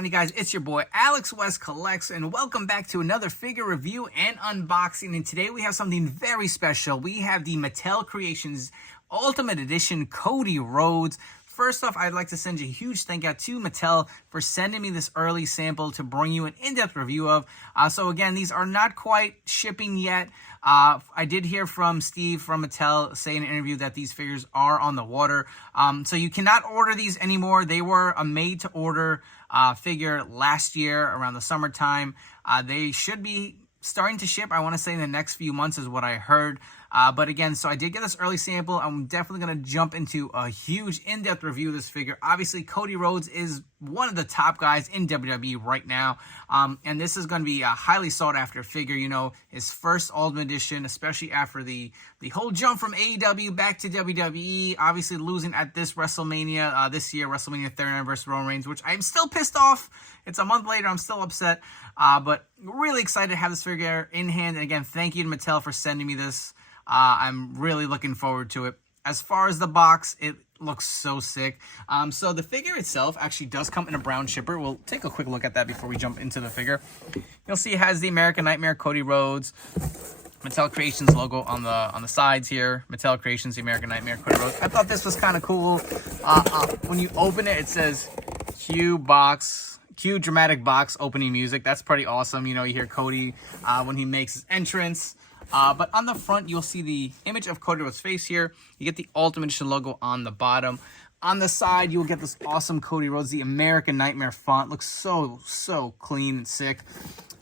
on, you guys? It's your boy Alex West Collects, and welcome back to another figure review and unboxing. And today we have something very special. We have the Mattel Creations Ultimate Edition Cody Rhodes. First off, I'd like to send you a huge thank you to Mattel for sending me this early sample to bring you an in-depth review of. So again, these are not quite shipping yet. I did hear from Steve from Mattel say in an interview that these figures are on the water. So you cannot order these anymore. They were a made-to-order figure last year around the summertime. They should be starting to ship, I want to say, in the next few months is what I heard. But again, so I did get this early sample. I'm definitely going to jump into a huge in-depth review of this figure. Obviously, Cody Rhodes is one of the top guys in WWE right now. And this is going to be a highly sought-after figure. You know, his first Ultimate Edition, especially after the whole jump from AEW back to WWE. Obviously, losing at this WrestleMania this year, WrestleMania 3rd anniversary Roman Reigns, which I'm still pissed off. It's a month later. I'm still upset. But really excited to have this figure in hand. And again, thank you to Mattel for sending me this. I'm really looking forward to it. As far as the box, it looks so sick. So the figure itself actually does come in a brown shipper. We'll take a quick look at that before we jump into the figure. You'll see it has the American Nightmare Cody Rhodes, Mattel Creations logo on the sides here. Mattel Creations, the American Nightmare Cody Rhodes. I thought this was kind of cool. When you open it, it says Cue dramatic box opening music. That's pretty awesome. You know, you hear Cody when he makes his entrance. But on the front, you'll see the image of Cody Rhodes' face here. You get the Ultimate Edition logo on the bottom. On the side, you'll get this awesome Cody Rhodes, the American Nightmare font. Looks so clean and sick.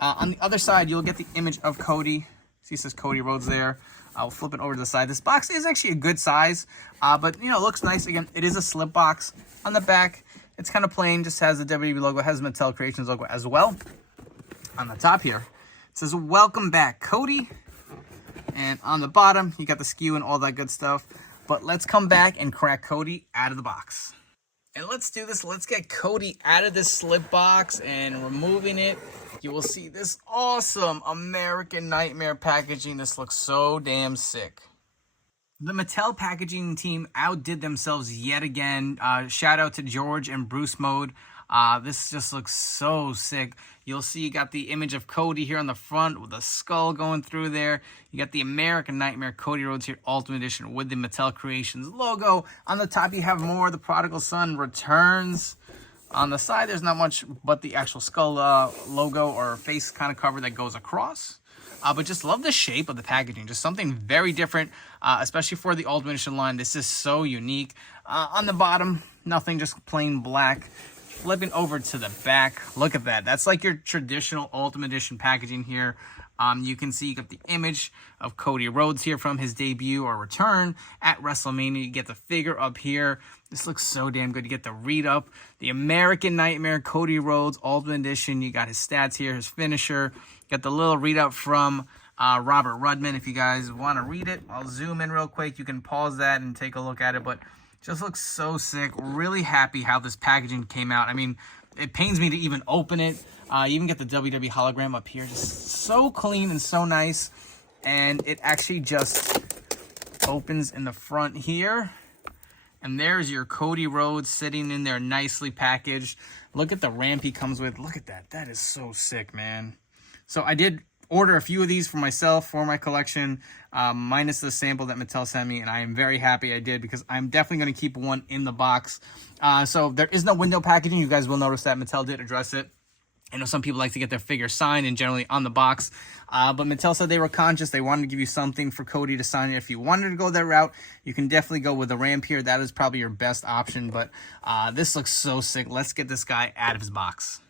On the other side, you'll get the image of Cody. See, it says Cody Rhodes there. I'll flip it over to the side. This box is actually a good size, but, you know, it looks nice. Again, it is a slip box. On the back, it's kind of plain. Just has the WWE logo, has the Mattel Creations logo as well. On the top here, it says, "Welcome back, Cody." And on the bottom, you got the skew and all that good stuff. But let's come back and crack Cody out of the box. And let's do this. Let's get Cody out of this slip box and removing it. You will see this awesome American Nightmare packaging. This looks so damn sick. The Mattel packaging team outdid themselves yet again. Shout out to George and Bruce Mode. This just looks so sick. You'll see you got the image of Cody here on the front with the skull going through there. You got the American Nightmare Cody Rhodes here, Ultimate Edition with the Mattel Creations logo. On the top, you have more. The Prodigal Son returns. On the side, there's not much but the actual skull logo or face kind of cover that goes across. But just love the shape of the packaging. Just something very different, especially for the Ultimate Edition line. This is so unique. On the bottom, nothing, just plain black. Flipping over to the back, look at that. That's like your traditional Ultimate Edition packaging here. You can see you got the image of Cody Rhodes here from his debut or return at WrestleMania. You get the figure up here. This looks so damn good. You get the read up, the American Nightmare Cody Rhodes Ultimate Edition. You got his stats here, his finisher. You got the little read up from Robert Rudman. If you guys want to read it, I'll zoom in real quick. You can pause that and take a look at it, but just looks so sick. Really happy how this packaging came out. I mean, it pains me to even open it. You even get the WWE hologram up here. Just so clean and so nice. And it actually just opens in the front here. And there's your Cody Rhodes sitting in there nicely packaged. Look at the ramp he comes with. Look at that. That is so sick, man. So I did order a few of these for myself, for my collection, minus the sample that Mattel sent me, and I am very happy I did because I'm definitely going to keep one in the box. So there is no window packaging. You guys will notice that Mattel did address it. I know some people like to get their figure signed and generally on the box, but Mattel said they were conscious. They wanted to give you something for Cody to sign. If you wanted to go that route, you can definitely go with the ramp here. That is probably your best option, but this looks so sick. Let's get this guy out of his box.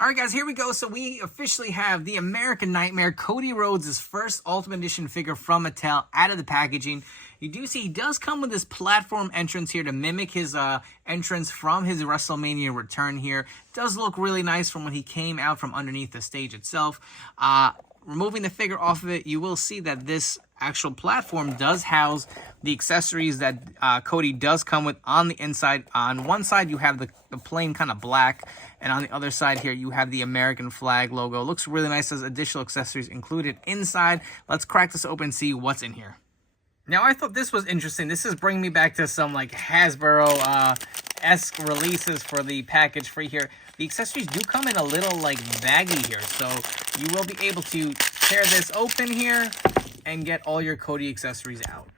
All right, guys, here we go. So we officially have the American Nightmare Cody Rhodes' first Ultimate Edition figure from Mattel out of the packaging. You do see he does come with this platform entrance here to mimic his entrance from his WrestleMania return here. Does look really nice from when he came out from underneath the stage itself. Removing the figure off of it, you will see that this actual platform does house the accessories that Cody does come with on the inside. On one side, you have the plain kind of black, and on the other side here, you have the American flag logo. Looks really nice. There's additional accessories included inside. Let's crack this open and see what's in here. Now, I thought this was interesting. This is bringing me back to some like Hasbro esque releases for the package free here. The accessories do come in a little like baggy here, so you will be able to tear this open here and get all your Cody accessories out.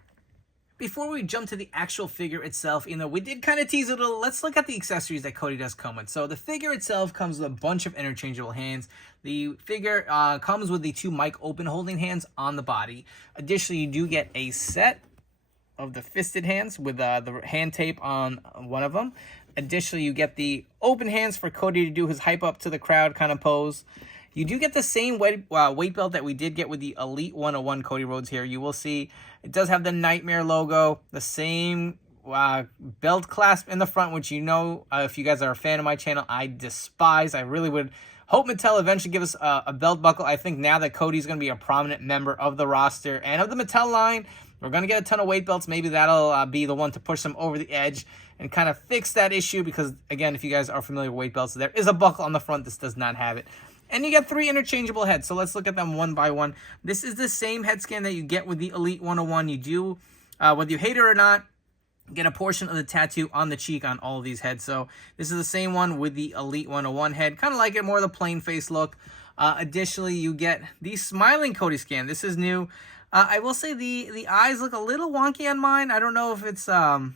Before we jump to the actual figure itself, you know, we did kind of tease it a little. Let's look at the accessories that Cody does come with. So the figure itself comes with a bunch of interchangeable hands. The figure comes with the 2 mic open holding hands on the body. Additionally, you do get a set of the fisted hands with the hand tape on one of them. Additionally, you get the open hands for Cody to do his hype up to the crowd kind of pose. You do get the same weight belt that we did get with the Elite 101 Cody Rhodes here. You will see it does have the Nightmare logo, the same belt clasp in the front, which you know, if you guys are a fan of my channel, I despise. I really would hope Mattel eventually give us a belt buckle. I think now that Cody's going to be a prominent member of the roster and of the Mattel line, we're going to get a ton of weight belts. Maybe that'll be the one to push them over the edge and kind of fix that issue because, again, if you guys are familiar with weight belts, there is a buckle on the front. This does not have it. And you get 3 interchangeable heads, so let's look at them one by one. This is the same head scan that you get with the Elite 101. You do, whether you hate it or not, get a portion of the tattoo on the cheek on all of these heads. So this is the same one with the Elite 101 head. Kind of like it, more of the plain face look. Additionally, you get the Smiling Cody scan. This is new. I will say the eyes look a little wonky on mine. I don't know if it's a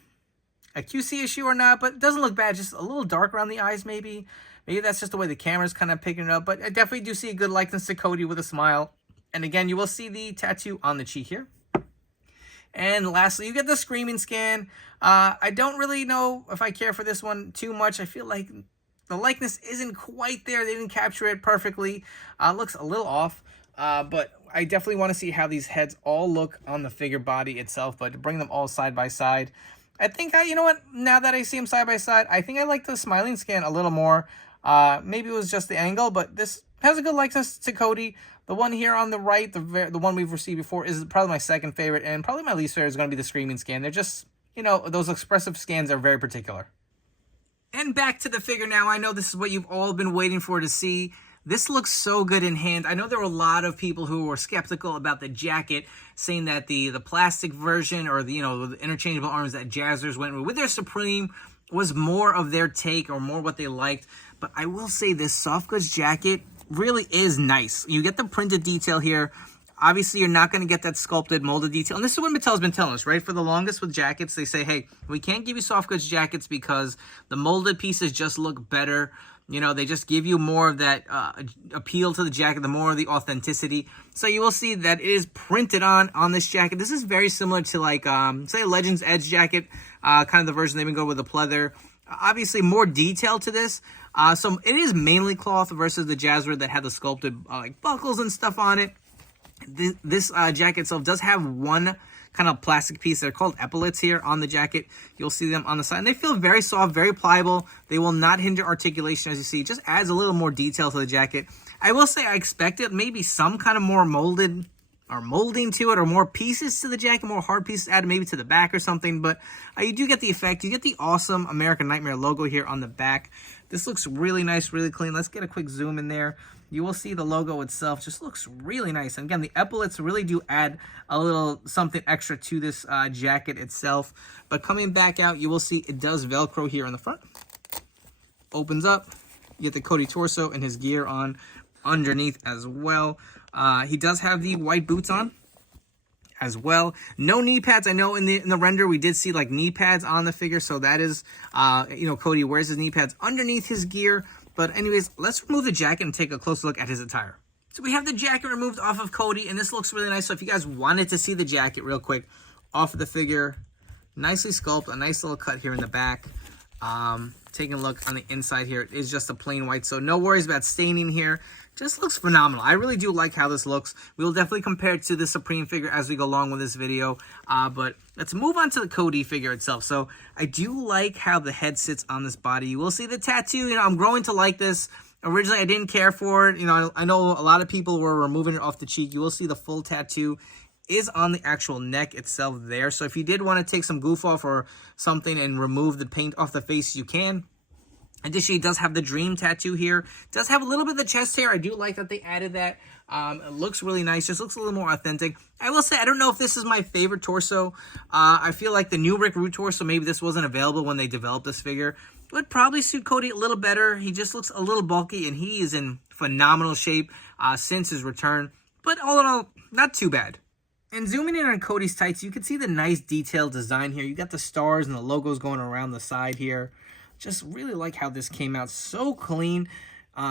QC issue or not, but it doesn't look bad. Just a little dark around the eyes, maybe. Maybe that's just the way the camera's kind of picking it up. But I definitely do see a good likeness to Cody with a smile. And again, you will see the tattoo on the cheek here. And lastly, you get the Screaming scan. I don't really know if I care for this one too much. I feel like the likeness isn't quite there. They didn't capture it perfectly. Looks a little off. But I definitely want to see how these heads all look on the figure body itself. But to bring them all side by side, I think, you know what? Now that I see them side by side, I think I like the Smiling scan a little more. Maybe it was just the angle, but this has a good likeness to Cody. The one here on the right, the one we've received before, is probably my second favorite, and probably my least favorite is going to be the Screaming scan. They're just, you know, those expressive scans are very particular. And back to the figure now. I know this is what you've all been waiting for to see. This looks so good in hand. I know there were a lot of people who were skeptical about the jacket, saying that the plastic version or the, you know, the interchangeable arms that Jaspers went with their Supreme was more of their take or more what they liked. But I will say this soft goods jacket really is nice. You get the printed detail here. Obviously, you're not going to get that sculpted, molded detail. And this is what Mattel's been telling us, right? For the longest with jackets, they say, hey, we can't give you soft goods jackets because the molded pieces just look better. You know, they just give you more of that appeal to the jacket, the more of the authenticity. So you will see that it is printed on this jacket. This is very similar to, like, say, a Legends Edge jacket, kind of the version they've been going with the pleather. Obviously, more detail to this. So it is mainly cloth versus the Jaspers that had the sculpted like buckles and stuff on it. This jacket itself does have one kind of plastic piece. They're called epaulets here on the jacket. You'll see them on the side. And they feel very soft, very pliable. They will not hinder articulation, as you see. It just adds a little more detail to the jacket. I will say I expected maybe some kind of more molded or molding to it, or more pieces to the jacket, more hard pieces added maybe to the back or something. But you do get the effect. You get the awesome American Nightmare logo here on the back. This looks really nice, really clean. Let's get a quick zoom in there. You will see the logo itself just looks really nice. And again, the epaulets really do add a little something extra to this jacket itself. But coming back out, you will see it does Velcro here in the front. Opens up. You get the Cody torso and his gear on underneath as well. He does have the white boots on as well. No knee pads. I know in the render we did see like knee pads on the figure, so that is you know, Cody wears his knee pads underneath his gear. But anyways, let's remove the jacket and take a closer look at his attire. So we have the jacket removed off of Cody, and this looks really nice. So if you guys wanted to see the jacket real quick off of the figure, nicely sculpted, a nice little cut here in the back. Taking a look on the inside here, it is just a plain white, so no worries about staining here. Just looks phenomenal. I really do like how this looks. We will definitely compare it to the Supreme figure as we go along with this video. But let's move on to the Cody figure itself. So I do like how the head sits on this body. You will see the tattoo. You know, I'm growing to like this. Originally, I didn't care for it. You know, I know a lot of people were removing it off the cheek. You will see the full tattoo is on the actual neck itself there. So if you did want to take some goof off or something and remove the paint off the face, you can. Additionally, it does have the Dream tattoo here. It does have a little bit of the chest hair. I do like that they added that. It looks really nice. Just looks a little more authentic. I will say, I don't know if this is my favorite torso. I feel like the new Rick Rude torso, maybe this wasn't available when they developed this figure, would probably suit Cody a little better. He just looks a little bulky, and he is in phenomenal shape since his return. But all in all, not too bad. And zooming in on Cody's tights, you can see the nice detailed design here. You got the stars and the logos going around the side here. Just really like how this came out so clean.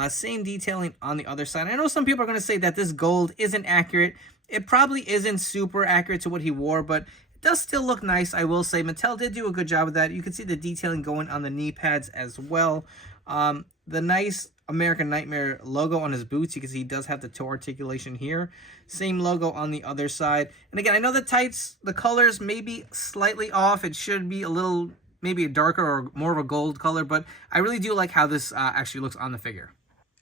Same detailing on the other side. I know some people are going to say that this gold isn't accurate. It probably isn't super accurate to what he wore, but it does still look nice, I will say. Mattel did do a good job of that. You can see the detailing going on the knee pads as well. The nice American Nightmare logo on his boots. You can see he does have the toe articulation here. Same logo on the other side. And again, I know the tights, the colors may be slightly off. It should be a little, maybe a darker or more of a gold color, but I really do like how this actually looks on the figure.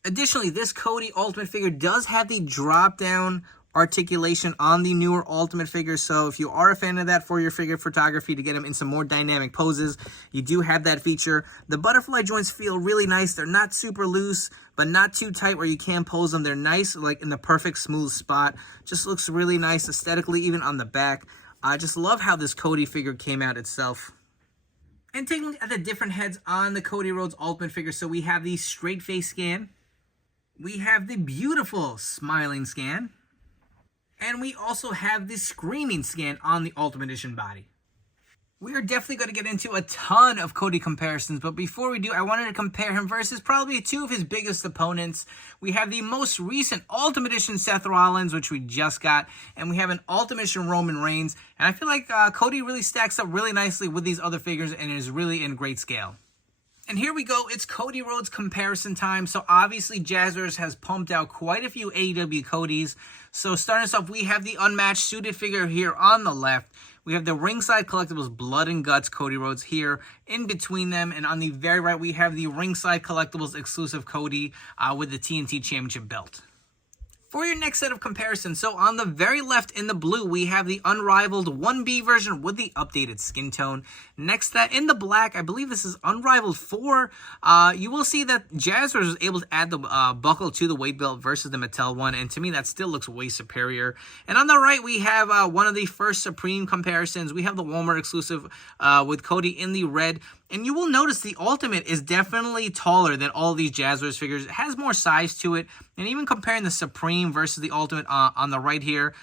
Additionally, this Cody Ultimate figure does have the drop-down articulation on the newer Ultimate figures, so if you are a fan of that for your figure photography to get them in some more dynamic poses, you do have that feature. The butterfly joints feel really nice. They're not super loose, but not too tight where you can't pose them. They're nice, like in the perfect smooth spot. Just looks really nice aesthetically, even on the back. I just love how this Cody figure came out itself. And taking a look at the different heads on the Cody Rhodes Ultimate figure, so we have the straight face scan. We have the beautiful smiling scan. And we also have the screaming scan on the Ultimate Edition body. We are definitely going to get into a ton of Cody comparisons, but before we do, I wanted to compare him versus probably two of his biggest opponents. We have the most recent Ultimate Edition Seth Rollins, which we just got, and we have an Ultimate Edition Roman Reigns. And I feel like Cody really stacks up really nicely with these other figures and is really in great scale. And here we go, it's Cody Rhodes comparison time. So obviously Jaspers has pumped out quite a few AEW Codys. So starting us off, we have the unmatched suited figure here on the left. We have the Ringside Collectibles Blood and Guts Cody Rhodes here in between them. And on the very right, we have the Ringside Collectibles exclusive Cody with the TNT Championship belt. For your next set of comparisons, so on the very left in the blue, we have the Unrivaled 1B version with the updated skin tone. Next, that in the black, I believe this is Unrivaled 4. You will see that Jaspers was able to add the buckle to the weight belt versus the Mattel one, and to me, that still looks way superior. And on the right, we have one of the first Supreme comparisons. We have the Walmart exclusive with Cody in the red. And you will notice the Ultimate is definitely taller than all these Jaspers figures. It has more size to it. And even comparing the Supreme versus the Ultimate on the right here,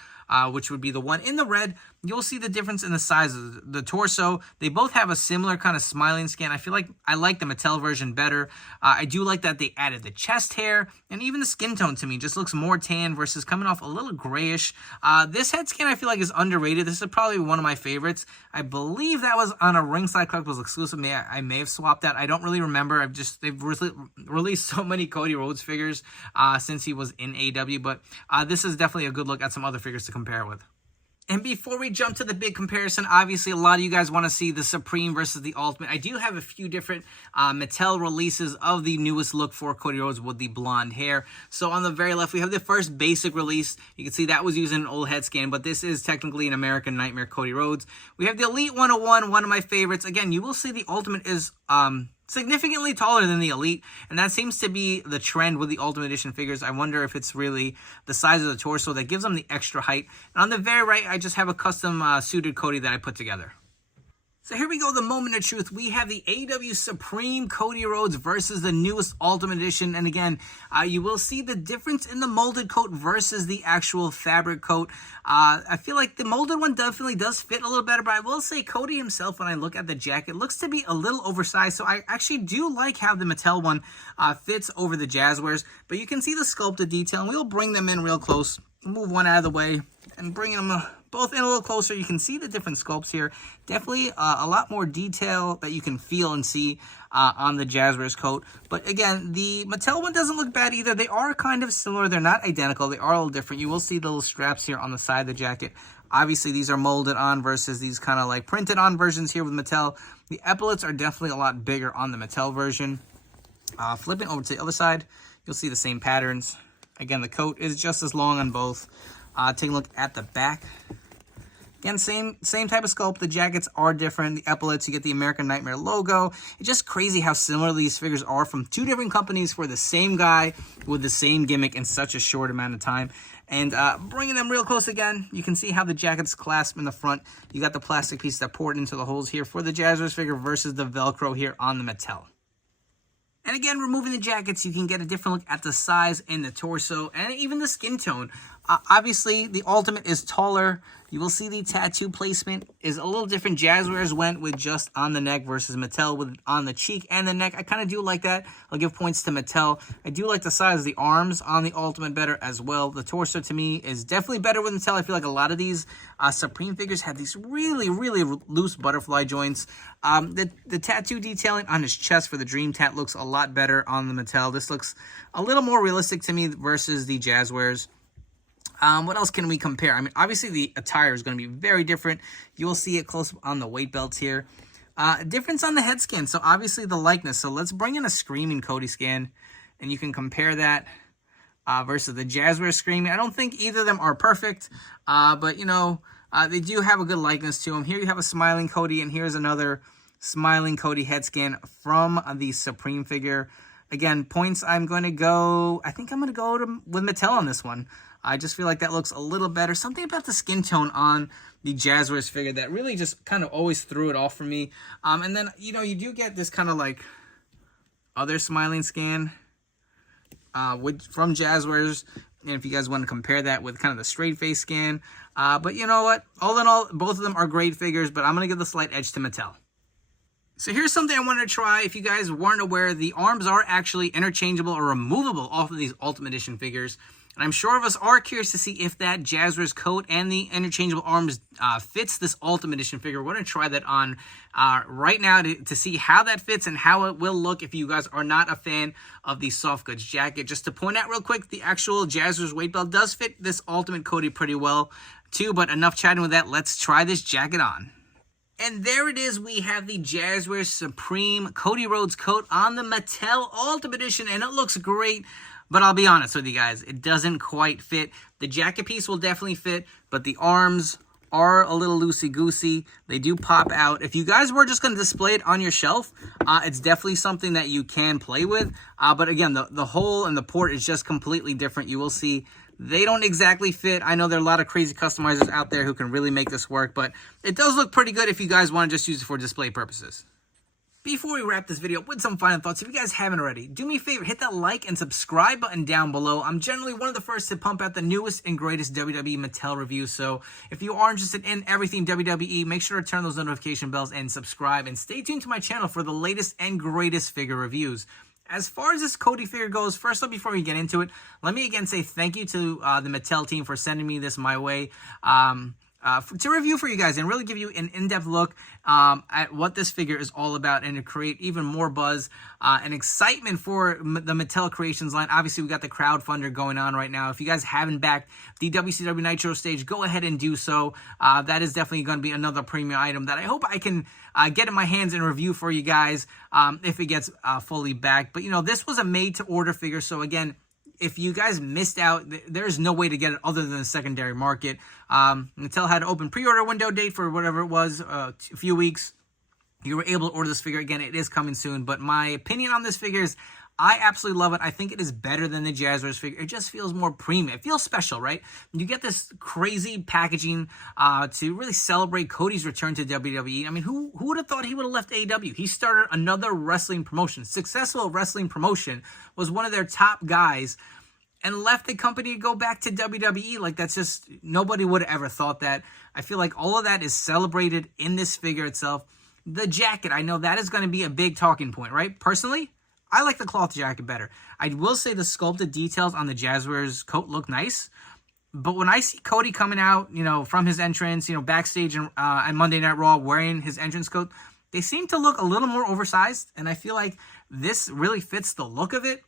which would be the one in the red, you'll see the difference in the size of the torso. They both have a similar kind of smiling skin. I feel like I like the Mattel version better. I do like that they added the chest hair, and even the skin tone to me just looks more tan versus coming off a little grayish. This head scan I feel like is underrated. This is probably one of my favorites. I believe that was on a Ringside Collectibles exclusive. I may have swapped that. I don't really remember. They've released so many Cody Rhodes figures since he was in AEW, but this is definitely a good look at some other figures to compare with. And before we jump to the big comparison, obviously a lot of you guys want to see the Supreme versus the Ultimate. I do have a few different Mattel releases of the newest look for Cody Rhodes with the blonde hair. So on the very left, we have the first basic release. You can see that was using an old head scan, but this is technically an American Nightmare Cody Rhodes. We have the Elite 101, one of my favorites. Again, you will see the Ultimate is significantly taller than the Elite, and that seems to be the trend with the Ultimate Edition figures. I wonder if it's really the size of the torso that gives them the extra height. And on the very right, I just have a custom suited Cody that I put together. So here we go, the moment of truth. We have the AEW Supreme Cody Rhodes versus the newest Ultimate Edition. And again, you will see the difference in the molded coat versus the actual fabric coat. I feel like the molded one definitely does fit a little better, but I will say Cody himself, when I look at the jacket, looks to be a little oversized. So I actually do like how the Mattel one fits over the Jaspers. But you can see the sculpted detail, and we'll bring them in real close. Move one out of the way and bring them both in a little closer. You can see the different sculpts here. Definitely a lot more detail that you can feel and see on the Jaspers coat. But again, the Mattel one doesn't look bad either. They are kind of similar. They're not identical. They are a little different. You will see the little straps here on the side of the jacket. Obviously, these are molded on versus these kind of like printed on versions here with Mattel. The epaulets are definitely a lot bigger on the Mattel version. Flipping over to the other side, you'll see the same patterns. Again, the coat is just as long on both. Take a look at the back. Again, same type of sculpt. The jackets are different. The epaulets, you get the American Nightmare logo. It's just crazy how similar these figures are from two different companies for the same guy with the same gimmick in such a short amount of time. And bringing them real close again, you can see how the jackets clasp in the front. You got the plastic piece that poured into the holes here for the Jaspers figure versus the Velcro here on the Mattel. And again, removing the jackets, you can get a different look at the size and the torso and even the skin tone. Obviously, the Ultimate is taller. You will see the tattoo placement is a little different. Jaspers went with just on the neck versus Mattel with on the cheek and the neck. I kind of do like that. I'll give points to Mattel. I do like the size of the arms on the Ultimate better as well. The torso, to me, is definitely better with Mattel. I feel like a lot of these Supreme figures have these really, really loose butterfly joints. The tattoo detailing on his chest for the Dream Tat looks a lot better on the Mattel. This looks a little more realistic to me versus the Jaspers. What else can we compare? I mean, obviously the attire is going to be very different. You will see it close on the weight belts here. Difference on the head scan. So obviously the likeness. So let's bring in a Screaming Cody scan, and you can compare that versus the Jaspers Screaming. I don't think either of them are perfect, but you know, they do have a good likeness to them. Here you have a Smiling Cody, and here's another Smiling Cody head scan from the Supreme figure. Again, points I'm going to go, I think I'm going to go with Mattel on this one. I just feel like that looks a little better. Something about the skin tone on the Jaspers figure that really just kind of always threw it off for me. And then, you know, you do get this kind of like other Smiling scan from Jaspers. And if you guys want to compare that with kind of the straight face scan. But you know what? All in all, both of them are great figures, but I'm going to give the slight edge to Mattel. So here's something I wanted to try. If you guys weren't aware, the arms are actually interchangeable or removable off of these Ultimate Edition figures. And I'm sure of us are curious to see if that Jaspers coat and the interchangeable arms fits this Ultimate Edition figure. We're going to try that on right now to see how that fits and how it will look if you guys are not a fan of the soft goods jacket. Just to point out real quick, the actual Jaspers weight belt does fit this Ultimate Cody pretty well too, but enough chatting with that. Let's try this jacket on. And there it is. We have the Jaspers Supreme Cody Rhodes coat on the Mattel Ultimate Edition, and it looks great. But I'll be honest with you guys, it doesn't quite fit. The jacket piece will definitely fit, but the arms are a little loosey-goosey. They do pop out. If you guys were just going to display it on your shelf, it's definitely something that you can play with. But again, the hole and the port is just completely different. You will see they don't exactly fit. I know there are a lot of crazy customizers out there who can really make this work, but it does look pretty good if you guys want to just use it for display purposes. Before we wrap this video up with some final thoughts, if you guys haven't already, do me a favor, hit that like and subscribe button down below. I'm generally one of the first to pump out the newest and greatest WWE Mattel reviews, so if you are interested in everything WWE, make sure to turn those notification bells and subscribe, and stay tuned to my channel for the latest and greatest figure reviews. As far as this Cody figure goes, first up, before we get into it, let me again say thank you to the Mattel team for sending me this my way. To review for you guys and really give you an in-depth look at what this figure is all about, and to create even more buzz and excitement for the Mattel Creations line. Obviously, we got the crowdfunder going on right now. If you guys haven't backed the WCW Nitro stage, go ahead and do so. That is definitely going to be another premium item that I hope I can get in my hands and review for you guys if it gets fully backed. But, you know, this was a made-to-order figure, so again, if you guys missed out, there's no way to get it other than the secondary market. Mattel had an open pre-order window date for whatever it was, a few weeks. You were able to order this figure. Again, it is coming soon. But my opinion on this figure is I absolutely love it. I think it is better than the Jaspers figure. It just feels more premium. It feels special, right? You get this crazy packaging to really celebrate Cody's return to WWE. I mean, who would have thought he would have left AEW? He started another wrestling promotion. Successful wrestling promotion, was one of their top guys, and left the company to go back to WWE. Like, that's just, nobody would have ever thought that. I feel like all of that is celebrated in this figure itself. The jacket, I know that is going to be a big talking point, right? Personally, I like the cloth jacket better. I will say the sculpted details on the Jaspers coat look nice, but when I see Cody coming out, you know, from his entrance, you know, backstage and Monday Night Raw wearing his entrance coat, they seem to look a little more oversized, and I feel like this really fits the look of it.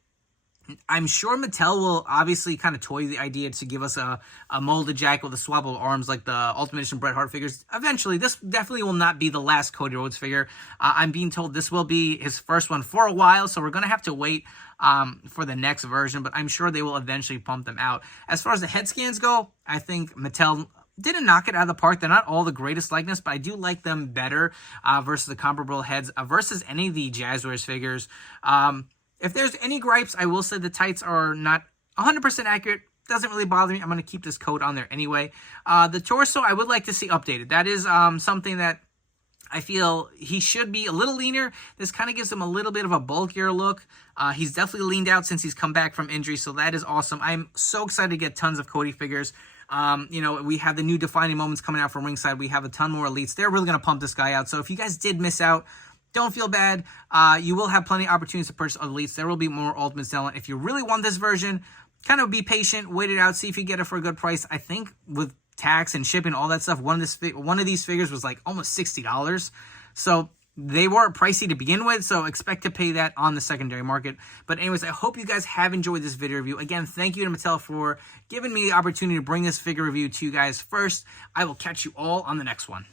I'm sure Mattel will obviously kind of toy the idea to give us a molded jacket with the swappable arms like the Ultimate Edition Bret Hart figures. Eventually, this definitely will not be the last Cody Rhodes figure. I'm being told this will be his first one for a while, so we're going to have to wait for the next version, but I'm sure they will eventually pump them out. As far as the head scans go, I think Mattel didn't knock it out of the park. They're not all the greatest likeness, but I do like them better versus the comparable heads versus any of the Jaspers figures. If there's any gripes, I will say the tights are not 100% accurate. Doesn't really bother me. I'm going to keep this coat on there anyway. The torso, I would like to see updated. That is something that I feel he should be a little leaner. This kind of gives him a little bit of a bulkier look. He's definitely leaned out since he's come back from injury, so that is awesome. I'm so excited to get tons of Cody figures. You know, we have the new defining moments coming out from ringside. We have a ton more elites. They're really going to pump this guy out. So if you guys did miss out, don't feel bad. You will have plenty of opportunities to purchase elites. There will be more ultimates selling. If you really want this version, kind of be patient, wait it out, see if you get it for a good price. I think with tax and shipping, all that stuff, one of these figures was like almost $60. So they were pricey to begin with, so expect to pay that on the secondary market. But anyways, I hope you guys have enjoyed this video review. Again, thank you to Mattel for giving me the opportunity to bring this figure review to you guys first. I will catch you all on the next one.